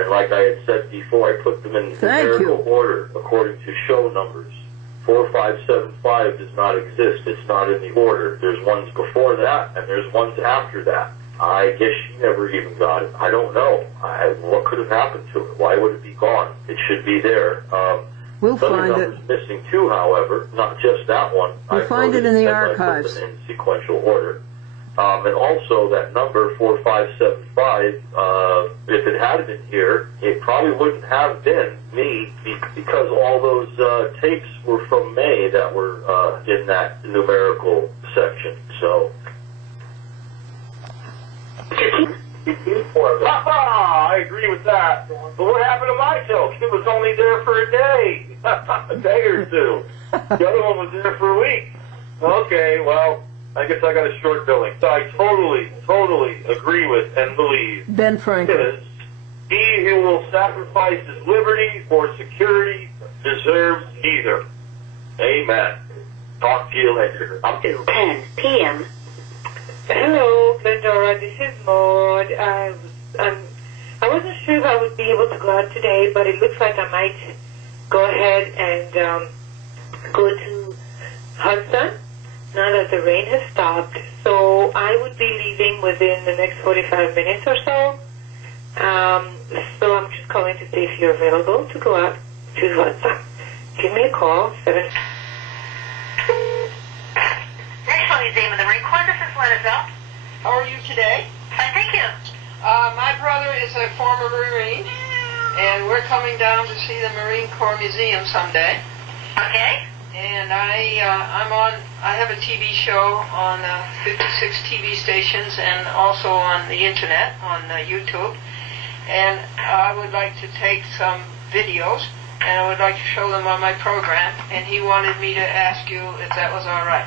And like I had said before, I put them in numerical order according to show numbers. 4575 does not exist. It's not in the order. There's ones before that, and there's ones after that. I guess she never even got it. I don't know. What could have happened to it? Why would it be gone? It should be there. We'll find it. Missing too, however, not just that one. We'll find it in the archives. I put them in sequential order. And also that number 4575, if it had been here, it probably wouldn't have been me because all those tapes were from May that were in that numerical section. So. I agree with that. But what happened to my joke? It was only there for a day. A day or two. The other one was there for a week. Okay, well, I guess I got a short billing. So I totally agree with and believe Ben Franklin. Is he who will sacrifice his liberty for security deserves neither. Amen. Talk to you later. Up to 10 p.m. Hello, Glendora. This is Maud. I wasn't sure if I would be able to go out today, but it looks like I might go ahead and go to Hudson now that the rain has stopped. So I would be leaving within the next 45 minutes or so. So I'm just calling to see if you're available to go out to Hudson. Give me a call, 7... National Museum of the Marine Corps, this is Linda. How are you today? Fine, thank you. My brother is a former Marine, and we're coming down to see the Marine Corps Museum someday. Okay. And I have a TV show on 56 TV stations and also on the internet, on YouTube. And I would like to take some videos, and I would like to show them on my program, and he wanted me to ask you if that was all right.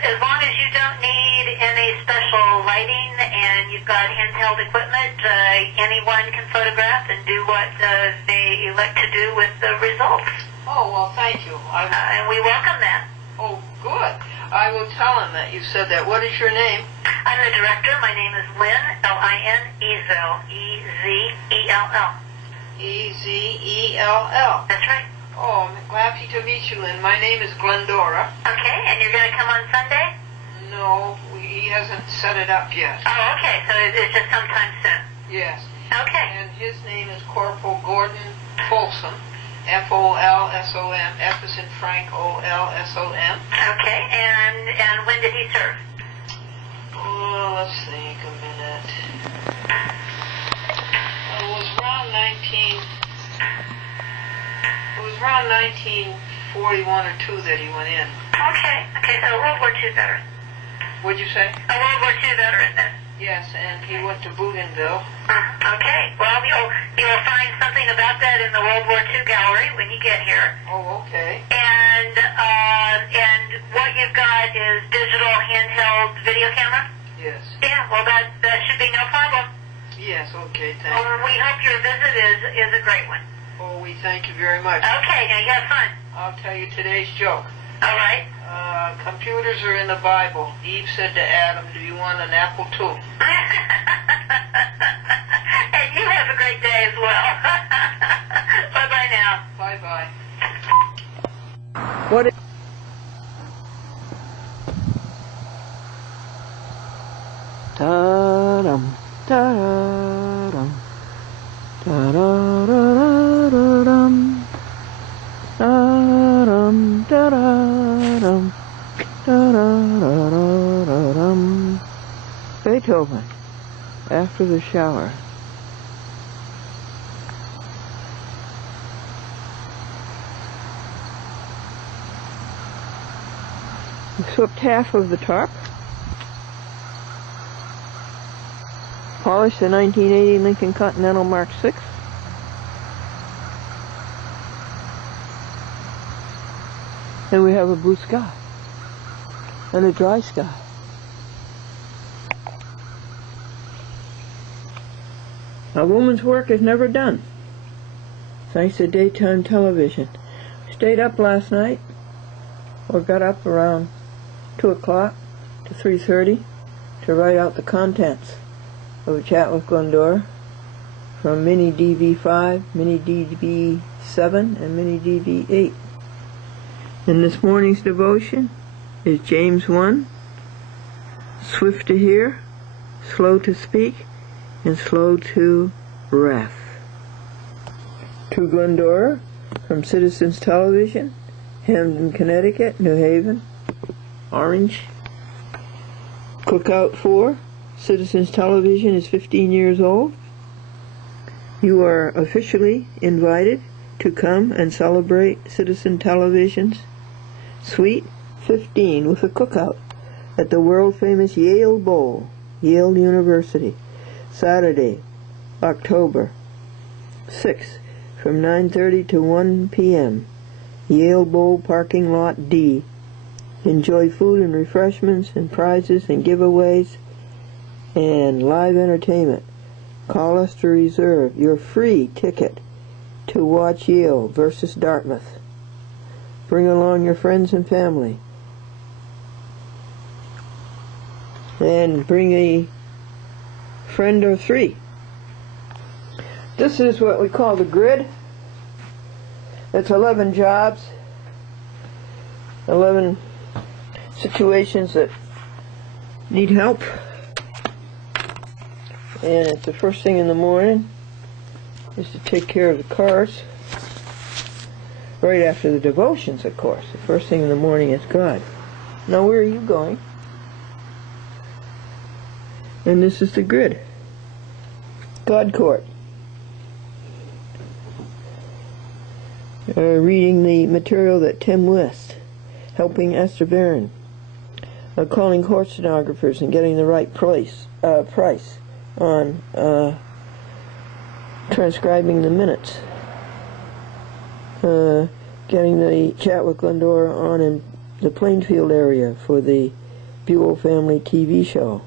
As long as you don't need any special lighting and you've got handheld equipment, anyone can photograph and do what they elect to do with the results. Oh, well, thank you. And we welcome that. Oh, good. I will tell him that you said that. What is your name? I'm the director. My name is Lynn, Lin, Ezell, E-Z-E-L-L. E-Z-E-L-L. That's right. Oh, I'm happy to meet you, Lynn. My name is Glendora. Okay, and you're going to come on Sunday? No, he hasn't set it up yet. Oh, okay, so it's just sometime soon. Yes. Okay. And his name is Corporal Gordon Folsom, F-O-L-S-O-M, F as in Frank, O-L-S-O-M. Okay, and when did he serve? Oh, let's think a minute. It was around 1941 or 2 that he went in. Okay, so World War II veteran. What'd you say? A World War II veteran then. Yes, and he went to Bougainville. Okay, well, you'll find something about that in the World War II gallery when you get here. Oh, okay. And what you've got is digital handheld video camera? Yes. Yeah, well, that should be no problem. Yes, okay, thank Well, you. we hope your visit is a great one. Oh, we thank you very much. Okay, now you have fun. I'll tell you today's joke. All right. Computers are in the Bible. Eve said to Adam, do you want an apple too? And you have a great day as well. Bye-bye now. Bye-bye. What is... Da-dum, da-da-dum, da-da-da-da-da-dum, da-dum, da-da-dum, da-da-da-da-da-dum. Beethoven, After the Shower. We swept half of the tarp. Polished the 1980 Lincoln Continental Mark VI. And we have a blue sky and a dry sky. A woman's work is never done, thanks to daytime television. Stayed up last night, or got up around 2 o'clock to 3:30 to write out the contents of a chat with Glendora from Mini DV5, Mini DV7, and Mini DV8. And this morning's devotion is James 1, swift to hear, slow to speak, and slow to wrath. To Glendora, from Citizens Television, Hamden, Connecticut, New Haven, Orange. Cookout 4, Citizens Television is 15 years old. You are officially invited to come and celebrate Citizen Television's Sweet 15 with a cookout at the world-famous Yale Bowl, Yale University, Saturday, October 6th, from 9:30 to 1 p.m., Yale Bowl Parking Lot D. Enjoy food and refreshments and prizes and giveaways and live entertainment. Call us to reserve your free ticket to watch Yale versus Dartmouth. Bring along your friends and family. And bring a friend or three. This is what we call the grid. It's 11 jobs, 11 situations that need help. And it's the first thing in the morning is to take care of the cars. Right after the devotions, of course. The first thing in the morning is God. Now where are you going? And this is the grid. God Court. Reading the material that Tim West, helping Esther Barron, calling court stenographers and getting the right price on transcribing the minutes, getting the chat with Glendora on in the Plainfield area for the Buell Family TV show,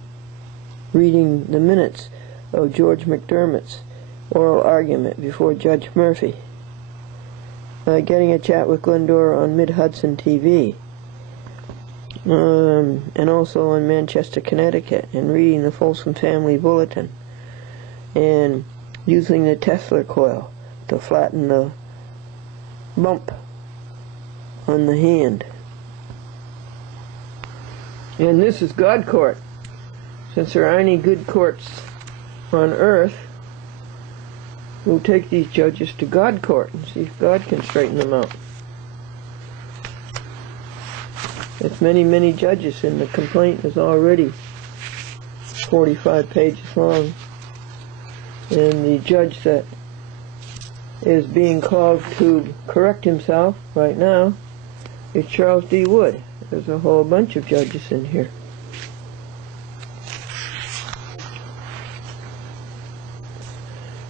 reading the minutes of George McDermott's oral argument before Judge Murphy, getting a chat with Glendora on Mid-Hudson TV, and also on Manchester, Connecticut, and reading the Folsom Family Bulletin, and using the Tesla coil to flatten the bump on the hand. And this is God Court. Since there aren't any good courts on earth, we'll take these judges to God Court and see if God can straighten them out. It's many, many judges, and the complaint is already 45 pages long. And the judge that is being called to correct himself right now is Charles D. Wood. There's a whole bunch of judges in here.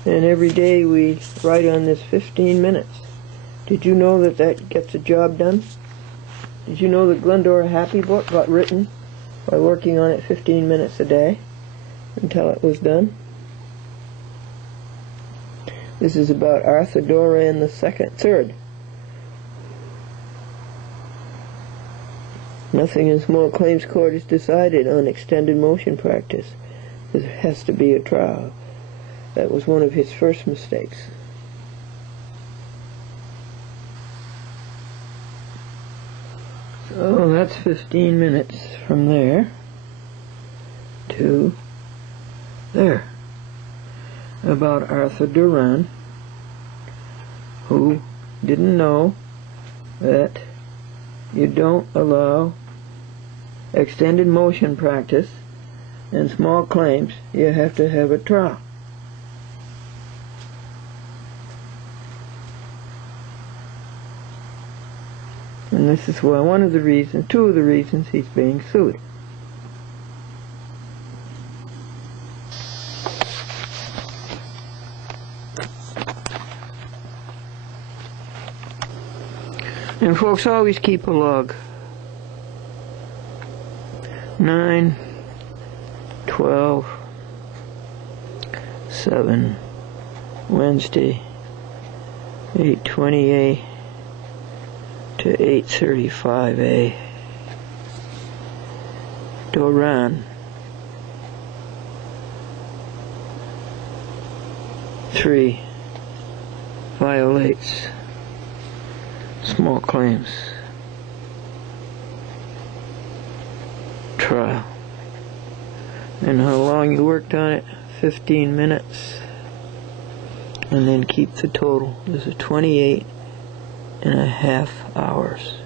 And every day we write on this 15 minutes. Did you know that that gets a job done? Did you know the Glendora Happy Book got written by working on it 15 minutes a day until it was done? This is about Arthur Doran the third. Nothing in small claims court is decided on extended motion practice. There has to be a trial. That was one of his first mistakes. So that's 15 minutes from there to there. About Arthur Duran, who didn't know that you don't allow extended motion practice in small claims. You have to have a trial. And this is two of the reasons he's being sued. And folks, always keep a log. 9, 12, 7, Wednesday, 8:20 to 8:35 Doran. 3 violates small claims trial. And how long you worked on it? 15 minutes. And then keep the total. This is 28.5 hours.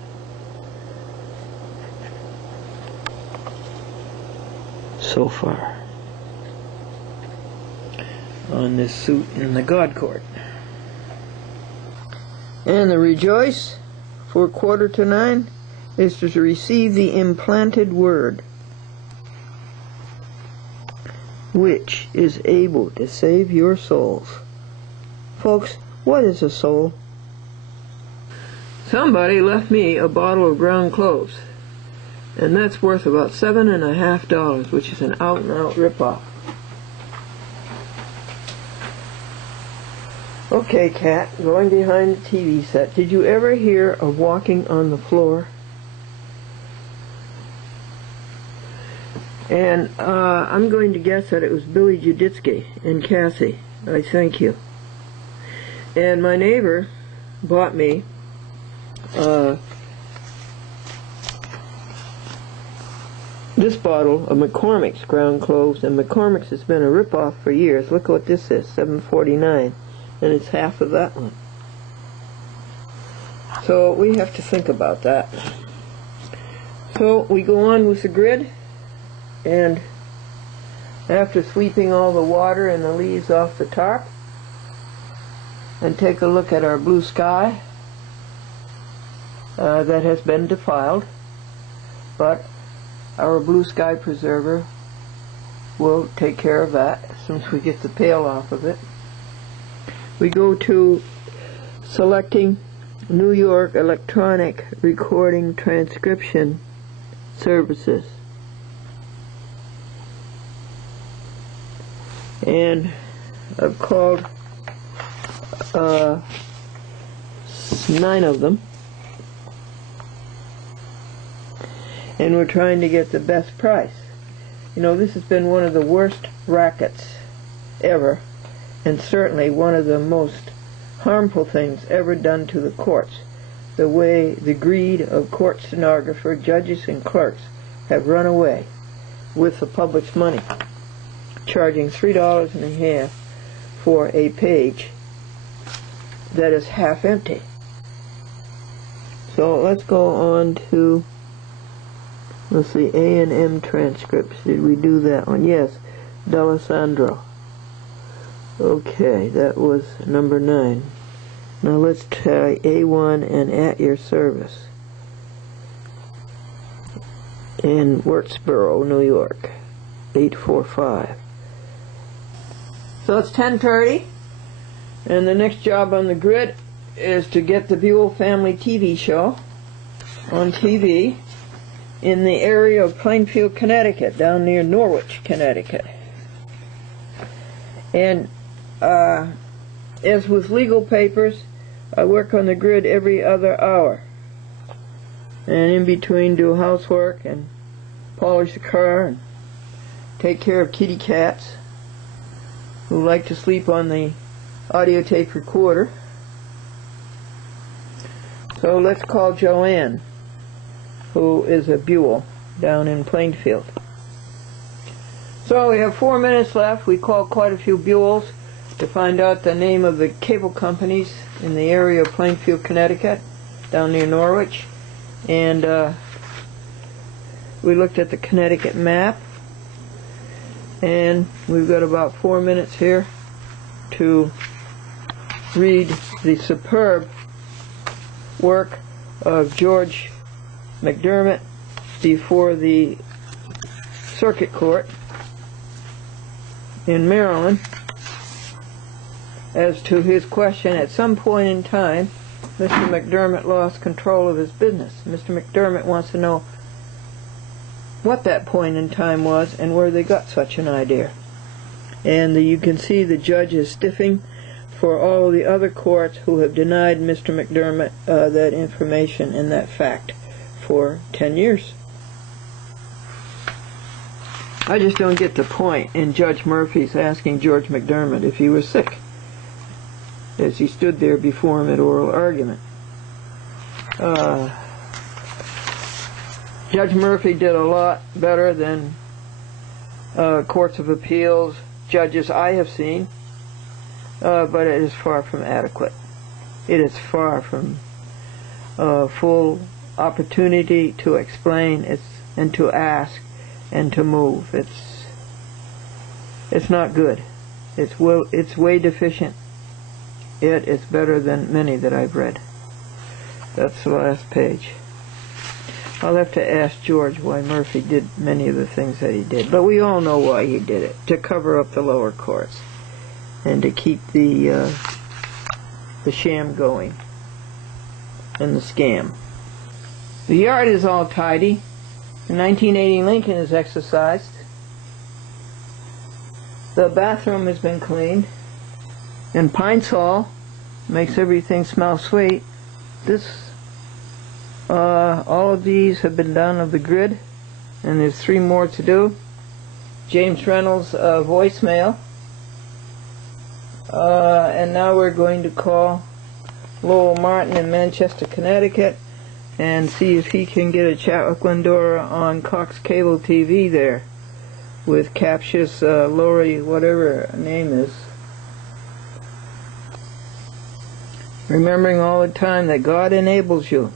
So far on this suit in the God Court. And the rejoice for 8:45 is to receive the implanted word, which is able to save your souls. Folks, what is a soul? Somebody left me a bottle of ground cloves, and that's worth about $7.50, which is an out-and-out rip-off. Okay, Kat, going behind the TV set, did you ever hear of walking on the floor? And I'm going to guess that it was Billy Juditsky and Cassie. I thank you. And my neighbor bought me this bottle of McCormick's ground cloves, and McCormick's has been a rip-off for years. Look what this is, $7.49, and it's half of that one. So we have to think about that. So we go on with the grid, and after sweeping all the water and the leaves off the tarp, and take a look at our blue sky that has been defiled, but our blue sky preserver will take care of that as soon as we get the pail off of it. We go to selecting New York electronic recording transcription services. And I've called 9 of them. And we're trying to get the best price. You know, this has been one of the worst rackets ever, and certainly one of the most harmful things ever done to the courts. The way the greed of court stenographers, judges, and clerks have run away with the public's money, charging $3.50 for a page that is half empty. So let's go on to, let's see, A&M transcripts. Did we do that one? Yes, D'Alessandro. Okay, that was number 9. Now let's try A1 and At Your Service in Wurtsboro, New York, 845. So it's 10:30, and the next job on the grid is to get the Buell Family TV show on TV in the area of Plainfield, Connecticut, down near Norwich, Connecticut. And as with legal papers, I work on the grid every other hour, and in between do housework and polish the car and take care of kitty cats who like to sleep on the audio tape recorder. So let's call Joanne, who is a Buell down in Plainfield. So we have 4 minutes left. We called quite a few Buells to find out the name of the cable companies in the area of Plainfield, Connecticut, down near Norwich. And we looked at the Connecticut map, and we've got about 4 minutes here to read the superb work of George McDermott before the Circuit Court in Maryland as to his question. At some point in time, Mr. McDermott lost control of his business. Mr. McDermott wants to know what that point in time was and where they got such an idea. And you can see the judge is stiffing for all the other courts who have denied Mr. McDermott that information and that fact for 10 years. I just don't get the point in Judge Murphy's asking George McDermott if he was sick. as he stood there before him at oral argument. Judge Murphy did a lot better than courts of appeals judges I have seen, but it is far from adequate. It is far from full opportunity to explain and to ask and to move. It's not good. It's way deficient. It is better than many that I've read. That's the last page. I'll have to ask George why Murphy did many of the things that he did, but we all know why he did it: to cover up the lower courts and to keep the sham going and the scam. The yard is all tidy. The 1980 Lincoln is exercised. The bathroom has been cleaned. And Pines Hall makes everything smell sweet. All of these have been done of the grid, and there's 3 more to do. James Reynolds' voicemail. And now we're going to call Lowell Martin in Manchester, Connecticut, and see if he can get a chat with Glendora on Cox Cable TV there with captious Lori, whatever her name is. Remembering all the time that God enables you.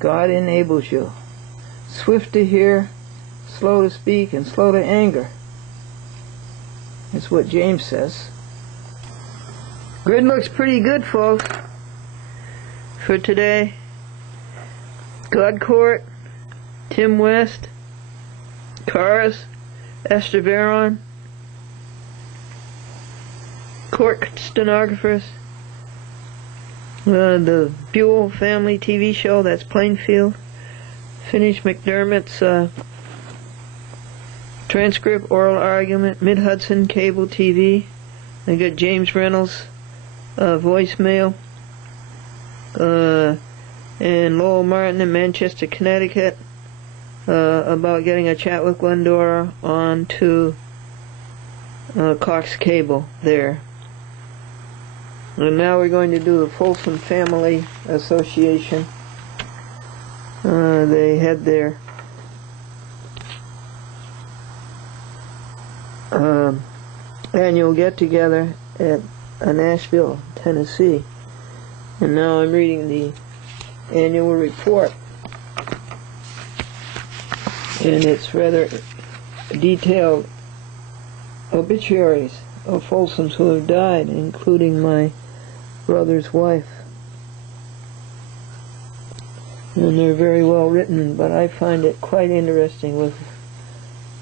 God enables you. Swift to hear, slow to speak, and slow to anger. That's what James says. Grid looks pretty good, folks, for today. Godcourt, Tim West, Cars, Esther Veron, court stenographers, the Buell family TV show, that's Plainfield. Finished McDermott's transcript, oral argument, Mid-Hudson Cable TV. I got James Reynolds' voicemail, and Lowell Martin in Manchester, Connecticut, about getting a chat with Glendora on to Cox Cable there. And now we're going to do the Folsom Family Association. They had their annual get-together at Nashville, Tennessee. And now I'm reading the annual report. And it's rather detailed obituaries of Folsoms who have died, including my brother's wife. And they're very well written, but I find it quite interesting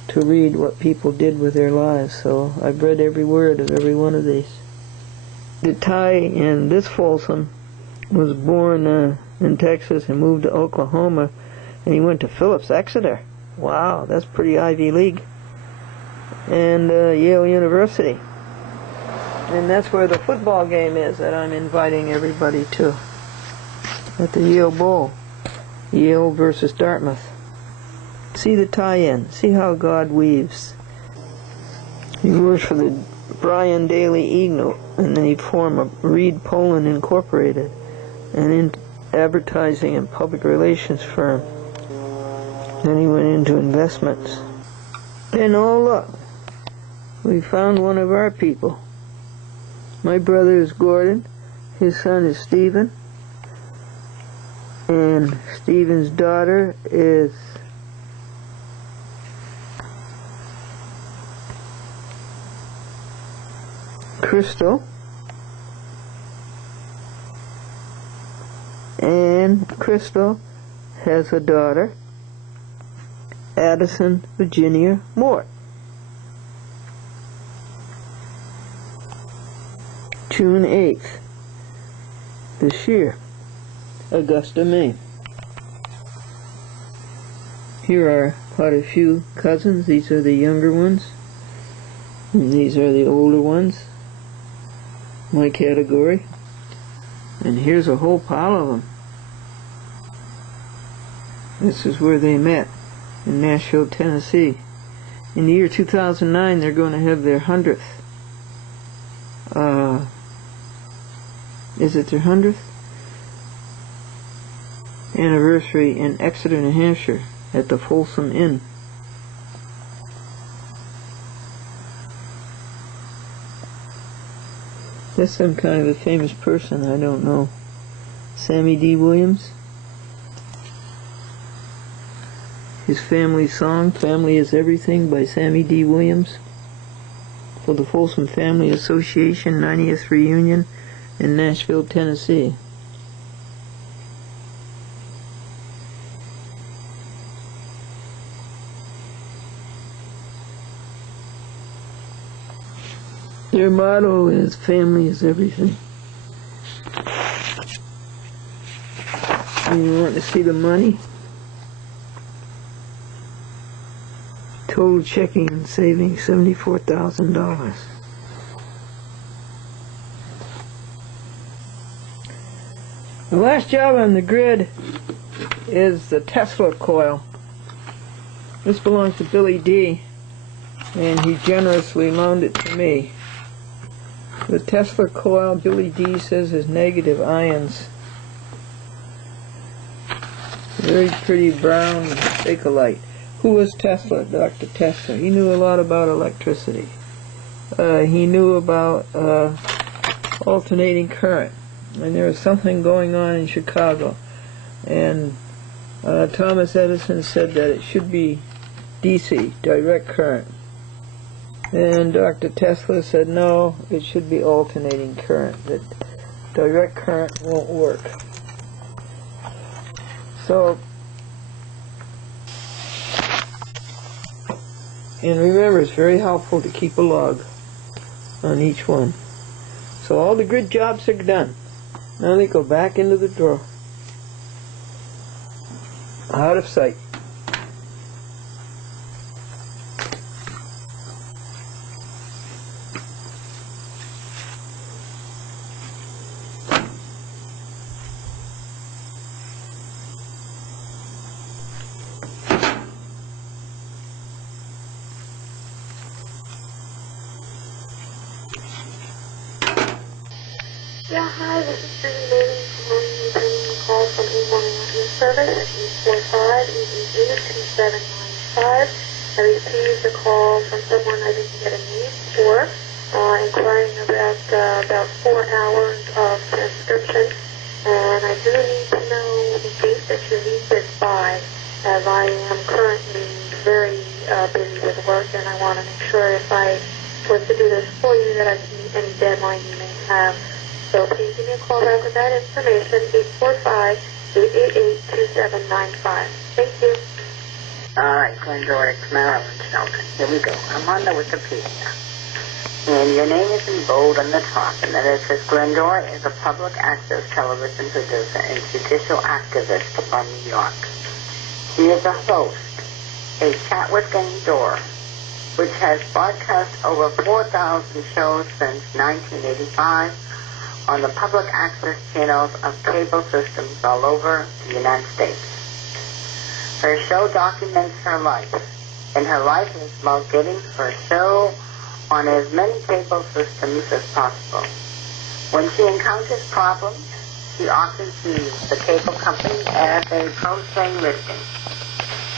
to read what people did with their lives, so I've read every word of every one of these. The Ty in this Folsom was born in Texas and moved to Oklahoma, and he went to Phillips Exeter. Wow, that's pretty Ivy League. And Yale University. And that's where the football game is that I'm inviting everybody to, at the Yale Bowl. Yale versus Dartmouth. See the tie-in. See how God weaves. He works for the Bryan Daily Eagle, and then he formed Reed Poland Incorporated, an advertising and public relations firm. Then he went into investments. And oh look, we found one of our people. My brother is Gordon, his son is Stephen, and Stephen's daughter is Crystal, and Crystal has a daughter, Addison Virginia Moore. June 8th this year, Augusta, Maine. Here are quite a few cousins. These are the younger ones, and these are the older ones, my category. And here's a whole pile of them. This is where they met, in Nashville, Tennessee. In the year 2009, they're going to have their 100th is it their 100th anniversary in Exeter, New Hampshire, at the Folsom Inn. That's some kind of a famous person, I don't know. Sammy D. Williams. His family song, Family is Everything, by Sammy D. Williams, for the Folsom Family Association 90th reunion in Nashville, Tennessee. Their motto is family is everything. And you want to see the money? Total checking and savings, $74,000. The last job on the grid is the Tesla coil. This belongs to Billy D., and he generously loaned it to me. The Tesla coil, Billy D. says, is negative ions. Very pretty brown Bakelite. Who was Tesla? Dr. Tesla. He knew a lot about electricity. He knew about alternating current. And there was something going on in Chicago. And Thomas Edison said that it should be DC, direct current. And Dr. Tesla said, no, it should be alternating current, that direct current won't work. So, and remember, it's very helpful to keep a log on each one. So all the grid jobs are done. Now they go back into the drawer. Out of sight. Yeah, hi, this is Susan Bailey from returning a call from A1 Service, 845-888-2795. I received a call from someone I didn't get a name for, inquiring about 4 hours of transcription, and I do need to know the date that you need this by, as I am currently very busy with work, and I want to make sure if I was to do this for you that I can meet any deadline you may have. So please give me a call back with that information, 845-888-2795. Thank you. All right, Glendora, it's Marilyn Shelton. Here we go. I'm on the Wikipedia. And your name is in bold on the top, and then it says Glendora is a public access television producer and judicial activist from New York. She is a host, a Chat with Glendora, which has broadcast over 4,000 shows since 1985, on the public access channels of cable systems all over the United States. Her show documents her life, and her life is about getting her show on as many cable systems as possible. When she encounters problems, she often sees the cable company as a pro se listing.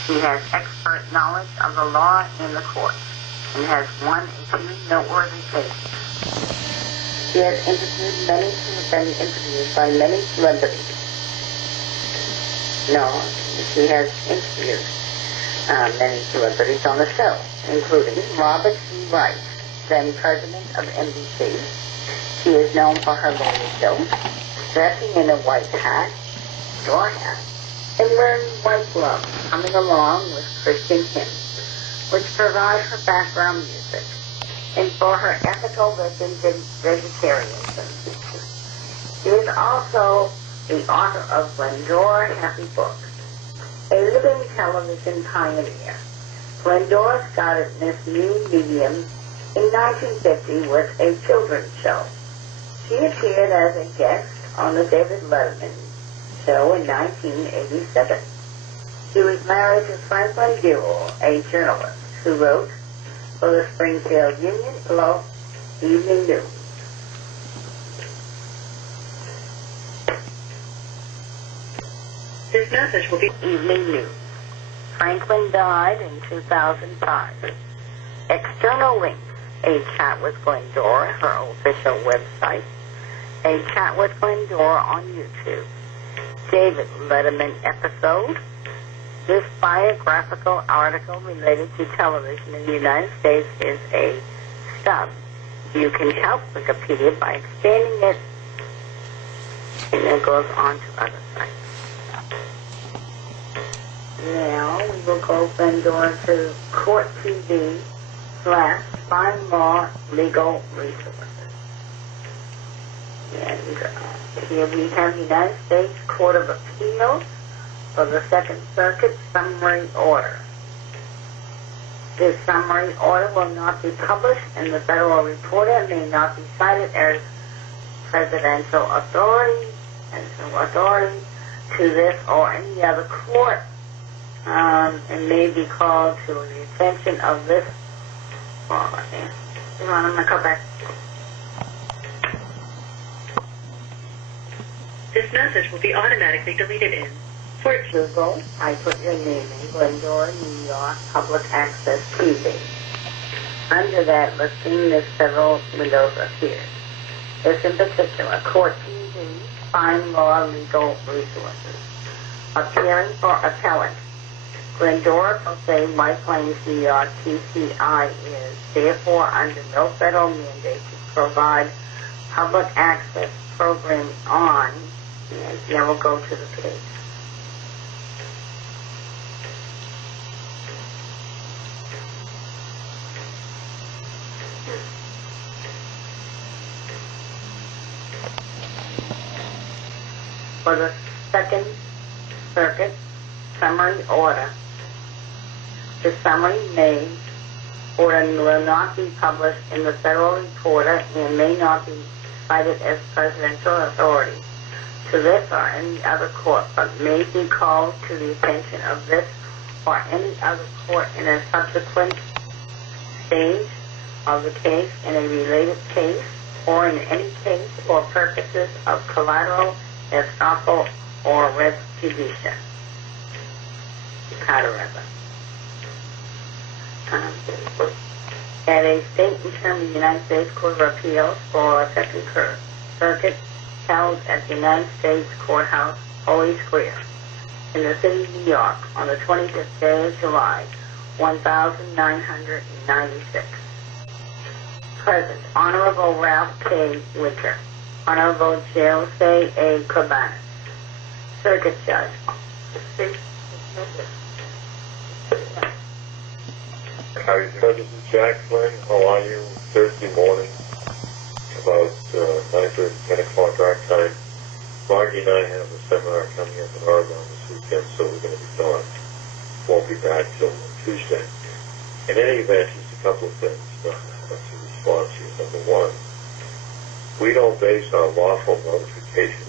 She has expert knowledge of the law and the courts, and has won a few noteworthy cases. She has interviewed been interviewed by many celebrities. No, she has interviewed many celebrities on the show, including Robert C. Rice, then president of NBC. She is known for her lawyer show, dressing in a white hat, straw hat, and wearing white gloves, coming along with Christian hymns, which provide her background music, and for her ethical vegetarianism. She is also the author of Glendora Happy Books, a living television pioneer. Glendora started this new medium in 1950 with a children's show. She appeared as a guest on the David Letterman show in 1987. She was married to Franklin Buell, a journalist who wrote for the Springfield Union Evening News. This message will be evening news. Franklin died in 2005. External links. A chat with Glendora, her official website. A chat with Glendora on YouTube. David Letterman episode. This biographical article related to television in the United States is a stub. You can help Wikipedia by expanding it, and it goes on to other sites. Now we will go Glendora to Court TV / Fine Law Legal Resources. And here we have the United States Court of Appeals for the Second Circuit Summary Order. This summary order will not be published in the Federal Reporter and may not be cited as presidential authority to this or any other court, and may be called to the attention of this. I'm going to go back. This message will be automatically deleted in Fort Google. I put your name in Glendora, New York, Public Access TV. Under that listing, this several windows appears. This in particular, Court TV, Fine Law Legal Resources. Appearing for appellant. Glendora, Jose, White Plains, New York, TCI is therefore under no federal mandate to provide public access programming on, and now we'll go to the page. For the Second Circuit Summary Order, the summary order will not be published in the Federal Reporter and may not be cited as presidential authority to this or any other court, but may be called to the attention of this or any other court in a subsequent stage of the case, in a related case, or in any case for purposes of collateral estoppel or restitution. At a state and term of the United States Court of Appeals for Second Circuit held at the United States Courthouse, Holy Square, in the city of New York, on the 25th day of July, 1996. Present, Honorable Ralph K. Winter, Honorable Jose A. Cabanas, Circuit Judge. How you doing? This is Jack Flynn. How are you? Thursday morning, about 9:30, 10 o'clock our time. Margie and I have a seminar coming up in Oregon this weekend, so we're going to be gone. Won't be back till Tuesday. In any event, just a couple of things. That's a response here. Number one, we don't base our lawful notification